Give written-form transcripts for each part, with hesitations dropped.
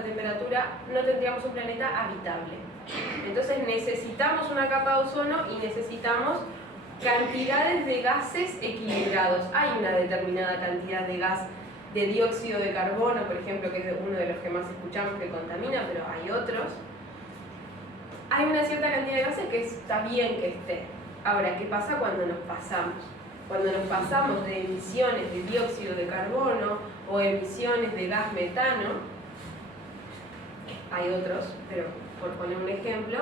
esa temperatura, no tendríamos un planeta habitable. Entonces necesitamos una capa de ozono y necesitamos cantidades de gases equilibrados. Hay una determinada cantidad de gas de dióxido de carbono, por ejemplo, que es uno de los que más escuchamos que contamina, pero hay otros. Hay una cierta cantidad de gases que está bien que esté. Ahora, ¿qué pasa cuando nos pasamos? Cuando nos pasamos de emisiones de dióxido de carbono o emisiones de gas metano, hay otros, pero por poner un ejemplo,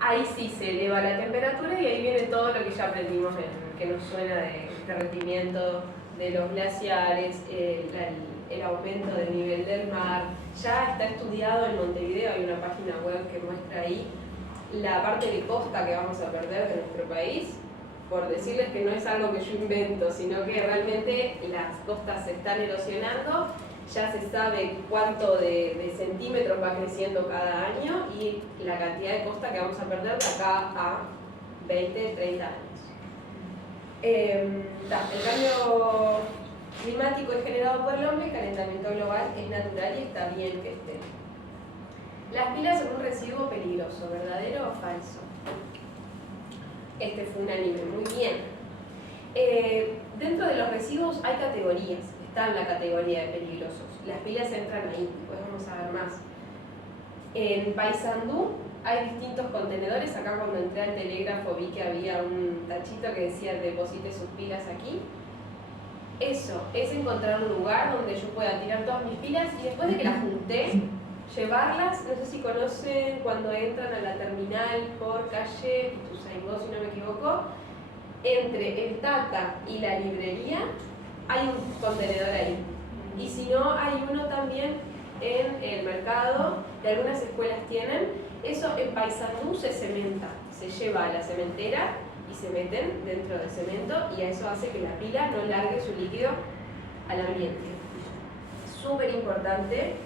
ahí sí se eleva la temperatura y ahí viene todo lo que ya aprendimos, que nos suena de derretimiento de los glaciares, el aumento del nivel del mar. Ya está estudiado en Montevideo, hay una página web que muestra ahí la parte de costa que vamos a perder de nuestro país, por decirles que no es algo que yo invento, sino que realmente las costas se están erosionando, ya se sabe cuánto de centímetros va creciendo cada año y la cantidad de costa que vamos a perder de acá a 20, 30 años. El cambio climático es generado por el hombre, el calentamiento global es natural y está bien que esté. Las pilas son un residuo peligroso, ¿verdadero o falso? Este fue unánime, muy bien. Dentro de los residuos hay categorías, está en la categoría de peligrosos. Las pilas entran ahí, después vamos a ver más. En Paysandú hay distintos contenedores. Acá cuando entré al telégrafo vi que había un tachito que decía deposite sus pilas aquí. Eso es encontrar un lugar donde yo pueda tirar todas mis pilas y después de que las junté, llevarlas. No sé si conocen cuando entran a la terminal por calle Ituzaingó, si no me equivoco, entre el Tata y la librería hay un contenedor ahí. Y si no, hay uno también en el mercado, que algunas escuelas tienen. Eso en Paysandú se cementa, se lleva a la cementera y se meten dentro del cemento y eso hace que la pila no largue su líquido al ambiente. Súper importante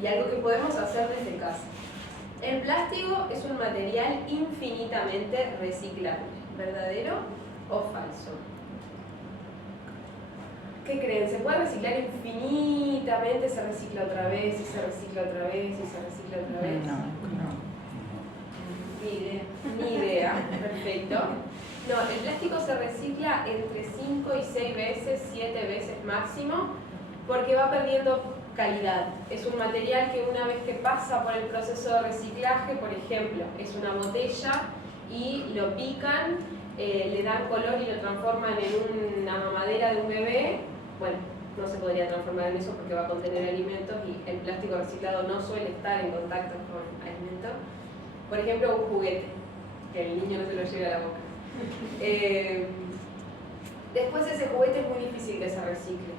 y algo que podemos hacer desde casa. El plástico es un material infinitamente reciclable. ¿Verdadero o falso? ¿Qué creen? ¿Se puede reciclar infinitamente? ¿Se recicla otra vez? ¿Y se recicla otra vez? ¿Y se recicla otra vez? No. Ni idea. Perfecto. No, el plástico se recicla entre 5 y 6 veces, 7 veces máximo, porque va perdiendo calidad. Es un material que una vez que pasa por el proceso de reciclaje, por ejemplo, es una botella y lo pican, le dan color y lo transforman en una mamadera de un bebé. Bueno, no se podría transformar en eso porque va a contener alimentos y el plástico reciclado no suele estar en contacto con alimentos. Por ejemplo, un juguete, que el niño no se lo lleve a la boca. Después ese juguete es muy difícil que se recicle.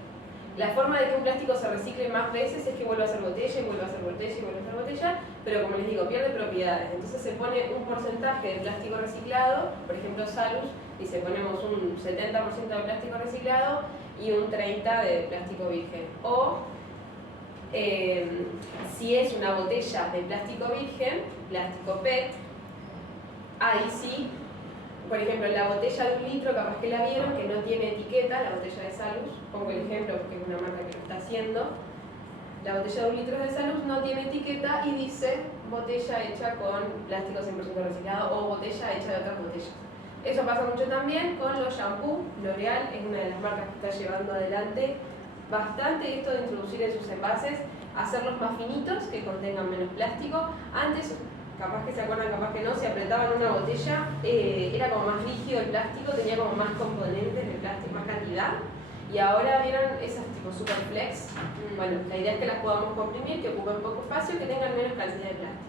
La forma de que un plástico se recicle más veces es que vuelva a ser botella y vuelva a ser botella y vuelva a ser botella, pero como les digo, pierde propiedades. Entonces se pone un porcentaje de plástico reciclado, por ejemplo Salus, y se ponemos un 70% de plástico reciclado y un 30% de plástico virgen. O si es una botella de plástico virgen, plástico PET, ahí sí. Por ejemplo, la botella de 1 litro, capaz que la vieron, que no tiene etiqueta, la botella de Salus, pongo el ejemplo porque es una marca que lo está haciendo. La botella de 1 litro de Salus no tiene etiqueta y dice botella hecha con plástico 100% reciclado o botella hecha de otras botellas. Eso pasa mucho también con los shampoos. L'Oreal es una de las marcas que está llevando adelante bastante esto de introducir en sus envases, hacerlos más finitos, que contengan menos plástico. Antes, capaz que se acuerdan, capaz que no, si apretaban una botella, era como más rígido el plástico, tenía como más componentes de plástico, más cantidad. Y ahora vieron esas tipo super flex. Bueno, la idea es que las podamos comprimir, que ocupen poco espacio, que tengan menos cantidad de plástico.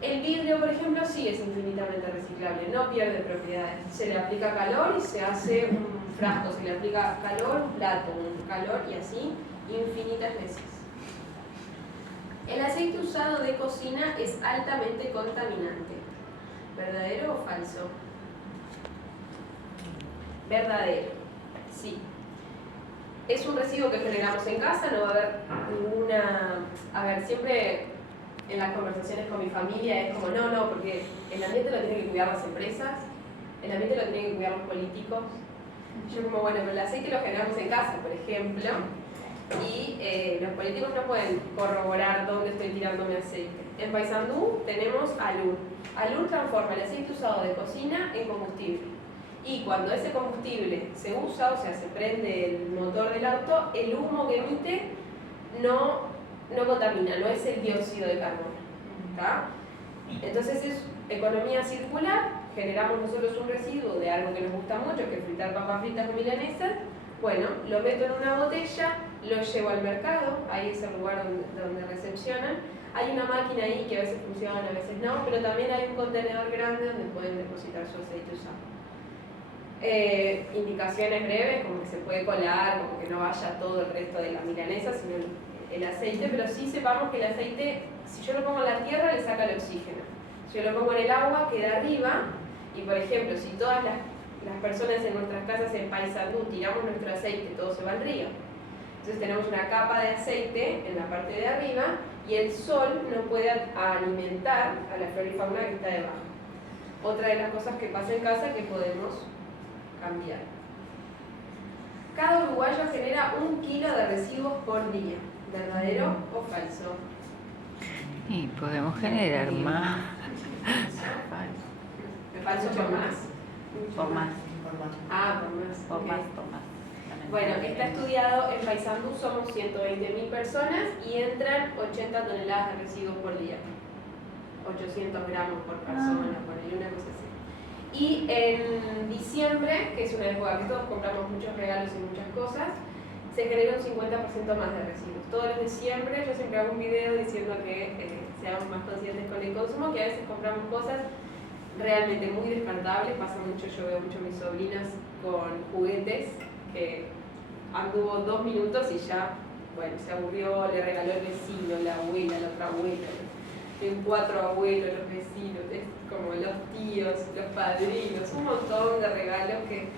El vidrio, por ejemplo, sí es infinitamente reciclable, no pierde propiedades. Se le aplica calor y se hace un frasco, se le aplica calor, un plato, un calor y así infinitas veces. El aceite usado de cocina es altamente contaminante. ¿Verdadero o falso? Verdadero, sí. Es un residuo que generamos en casa, no va a haber ninguna... A ver, siempre en las conversaciones con mi familia es como no, porque el ambiente lo tienen que cuidar las empresas, el ambiente lo tienen que cuidar los políticos. Yo como, bueno, pero el aceite lo generamos en casa, por ejemplo, y los políticos no pueden corroborar dónde tirándome aceite. En Paysandú tenemos Alur. Alur transforma el aceite usado de cocina en combustible. Y cuando ese combustible se usa, o sea, se prende el motor del auto, el humo que emite no contamina, no es el dióxido de carbono. ¿Está? Entonces es economía circular, generamos nosotros un residuo de algo que nos gusta mucho, que es fritar papas fritas o milanesas. Bueno, lo meto en una botella, lo llevo al mercado, ahí es el lugar donde recepcionan. Hay una máquina ahí que a veces funciona, a veces no, pero también hay un contenedor grande donde pueden depositar su aceite usado. Indicaciones breves, como que se puede colar, como que no vaya todo el resto de la milanesa, sino el aceite, pero sí sepamos que el aceite, si yo lo pongo en la tierra, le saca el oxígeno. Si yo lo pongo en el agua, queda arriba, y por ejemplo, si todas las personas en nuestras casas en Paysandú tiramos nuestro aceite, todo se va al río. Entonces tenemos una capa de aceite en la parte de arriba y el sol no puede alimentar a la flora y fauna que está debajo. Otra de las cosas que pasa en casa que podemos cambiar. Cada uruguayo genera 1 kilo de residuos por día. ¿Verdadero o falso? Y podemos generar más. ¿Falso por más? Por más. Ah, por más. Por Okay. más, por más. Bueno, está estudiado en Paysandú, somos 120.000 personas y entran 80 toneladas de residuos por día. 800 gramos por persona, por ahí, una cosa así. Y en diciembre, que es una época que todos compramos muchos regalos y muchas cosas, se genera un 50% más de residuos. Todos los diciembre yo siempre hago un video diciendo que seamos más conscientes con el consumo, que a veces compramos cosas realmente muy descartables. Pasa mucho, yo veo mucho a mis sobrinas con juguetes que anduvo 2 minutos y ya, bueno, se aburrió, le regaló el vecino, la abuela, la otra abuela, en 4 abuelos, los vecinos, es como los tíos, los padrinos, un montón de regalos que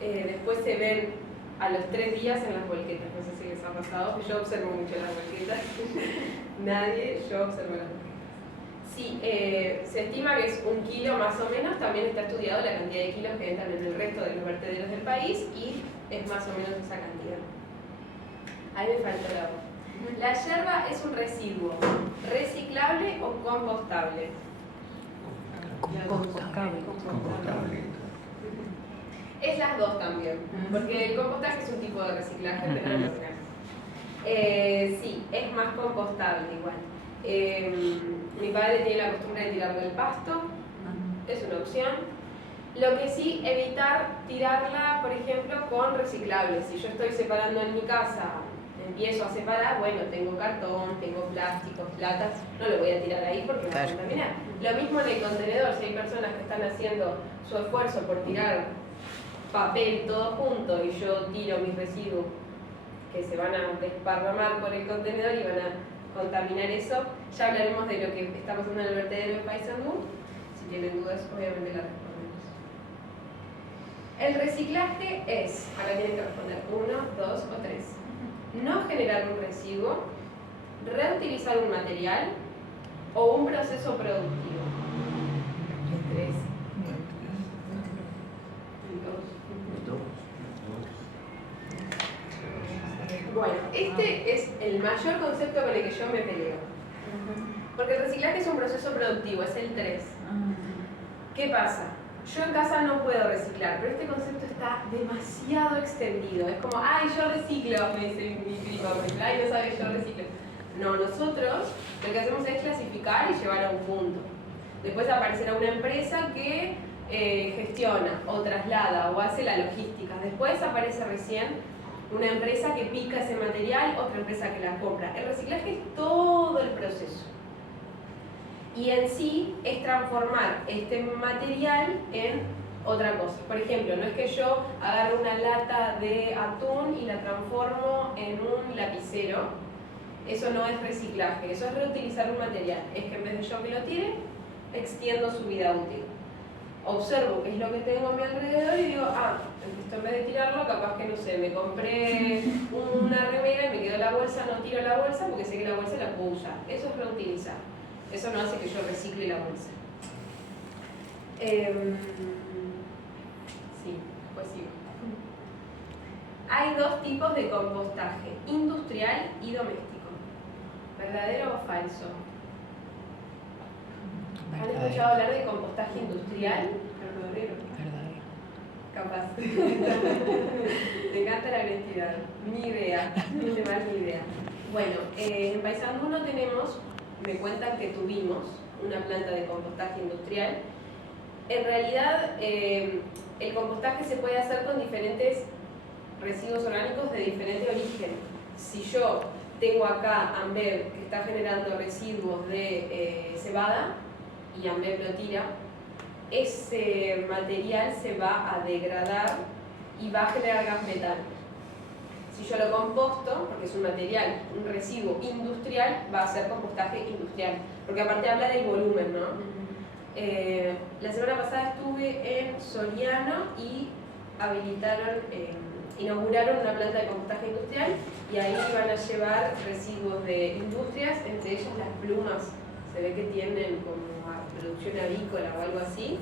después se ven a los 3 días en las volquetas. No sé si les ha pasado, yo observo mucho las volquetas. Nadie, yo observo las volquetas. Sí, se estima que es 1 kilo más o menos. También está estudiado la cantidad de kilos que entran en el resto de los vertederos del país y es más o menos esa cantidad. Ahí me faltó la voz. ¿La yerba es un residuo reciclable o compostable? Compostable. Es las dos también, porque el compostaje es un tipo de reciclaje, pero no es sí, es más compostable igual. Mi padre tiene la costumbre de tirarla al pasto, es una opción. Lo que sí, evitar tirarla, por ejemplo, con reciclables. Si yo estoy separando en mi casa, empiezo a separar, bueno, tengo cartón, tengo plásticos, latas, no lo voy a tirar ahí porque me va a contaminar. Lo mismo en el contenedor, si hay personas que están haciendo su esfuerzo por tirar papel todo junto y yo tiro mis residuos que se van a desparramar por el contenedor y van a contaminar eso, ya hablaremos de lo que está pasando en el vertedero de Paysandú. Si tienen dudas, obviamente la respondemos. El reciclaje es, ahora tienen que responder 1, 2 o 3. No generar un residuo, reutilizar un material o un proceso productivo. 3. Bueno, este es el mayor concepto con el que yo me peleo. Porque el reciclaje es un proceso productivo, es el 3. ¿Qué pasa? Yo en casa no puedo reciclar, pero este concepto está demasiado extendido. Es como, ay, yo reciclo, me dice mi prima, ay, no sabes, yo reciclo. No, nosotros lo que hacemos es clasificar y llevar a un punto. Después aparecerá una empresa que gestiona o traslada o hace la logística. Después aparece recién una empresa que pica ese material, otra empresa que la compra. El reciclaje es todo el proceso. Y en sí es transformar este material en otra cosa. Por ejemplo, no es que yo agarro una lata de atún y la transformo en un lapicero. Eso no es reciclaje, eso es reutilizar un material. Es que en vez de yo que lo tire, extiendo su vida útil. Observo qué es lo que tengo a mi alrededor y digo, esto en vez de tirarlo, capaz que no sé, me compré una remera y me quedó la bolsa, no tiro la bolsa porque sé que la bolsa la puedo usar. Eso es reutilizar. Eso no hace que yo recicle la bolsa. Sí, pues sí. Hay 2 tipos de compostaje, industrial y doméstico. ¿Verdadero o falso? ¿Han Verdadero. escuchado hablar de compostaje industrial? Verdadero. Verdadero. Capaz. Me encanta la honestidad. Ni idea. Ni de más ni idea. Bueno, en Paysandú no tenemos, me cuentan que tuvimos una planta de compostaje industrial. En realidad, el compostaje se puede hacer con diferentes residuos orgánicos de diferente origen. Si yo tengo acá Ambev que está generando residuos de cebada y Ambev lo tira, ese material se va a degradar y va a generar gas metano. Si yo lo composto, porque es un material, un residuo industrial, va a ser compostaje industrial, porque aparte habla del volumen, ¿no? La semana pasada estuve en Soriano y inauguraron una planta de compostaje industrial y ahí van a llevar residuos de industrias, entre ellas las plumas, se ve que tienen como producción avícola o algo así,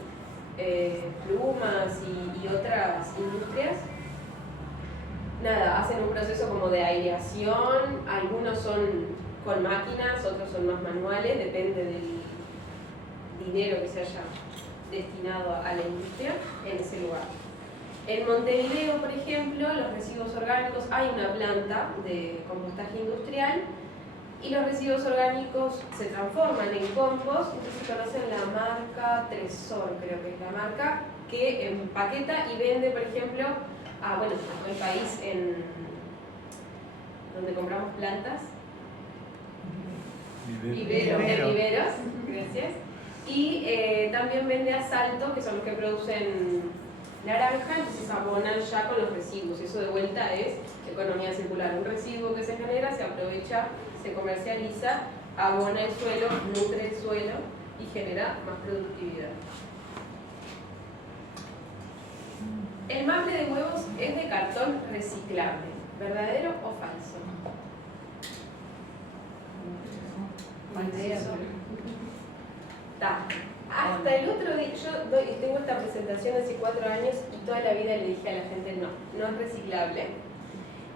plumas y otras industrias. Nada, hacen un proceso como de aireación, algunos son con máquinas, otros son más manuales, depende del dinero que se haya destinado a la industria en ese lugar. En Montevideo, por ejemplo, los residuos orgánicos, hay una planta de compostaje industrial y los residuos orgánicos se transforman en compost. Entonces conocen la marca Tresor, creo que es la marca, que empaqueta y vende, por ejemplo, a todo el país, donde compramos plantas. Viveros, gracias. Y también vende a Salto, que son los que producen naranja, entonces abonan ya con los residuos. Eso de vuelta es economía circular. Un residuo que se genera se aprovecha, se comercializa, abona el suelo, nutre el suelo y genera más productividad. El maple de huevos es de cartón reciclable. ¿Verdadero o falso? Falso. Hasta el otro día, tengo esta presentación hace 4 años y toda la vida le dije a la gente no es reciclable.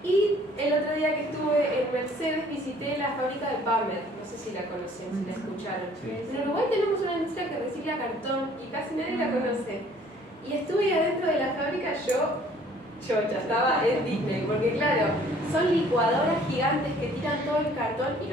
Y el otro día que estuve en Mercedes visité la fábrica de Pamer, no sé si la conocen, si la escucharon. Sí. En Uruguay tenemos una industria que recicla cartón y casi nadie la conoce. Y estuve adentro de la fábrica, yo ya estaba en Disney, porque claro, son licuadoras gigantes que tiran todo el cartón y